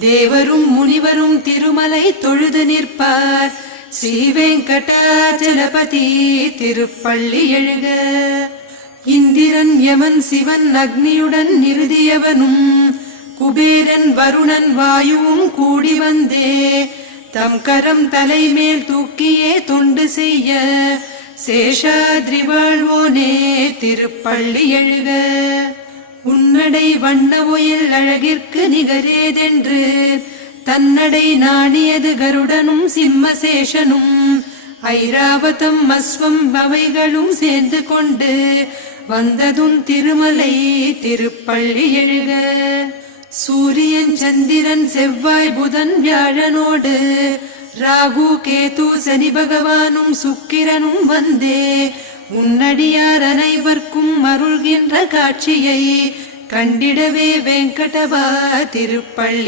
தேவரும் முனிவரும் திருமலை தொழுது நிற்பார். ஸ்ரீவேங்கடாச்சலபதி திருப்பள்ளி எழுக. இந்திரன் யமன் சிவன் அக்னியுடன் நிருதியவனும் குபேரன் வருணன் வாயுவும் கூடி வந்தே தம் கரம் தலைமேல் தூக்கியே தொண்டு செய்ய சேஷாத்ரி வாழ்வோனே திருப்பள்ளி எழுக. உன்னடை வண்ண ஒயில் அழகிற்கு நிகரேதென்று தன்னடை நாணியது கருடனும் சிம்மசேஷனும் ஐராவதம் அஸ்வம் அவைகளும் சேர்ந்து கொண்டு வந்ததும் திருமலை திருப்பள்ளி எழுக. சூரியன் சந்திரன் செவ்வாய் புதன் வியாழனோடு ராகு கேது சனி பகவானும் சுக்கிரனும் வந்தே உன்னடியார் அனைவர்க்கும் அருள்கின்ற காட்சியை கண்டிடவே வெங்கடவா திருப்பள்ளி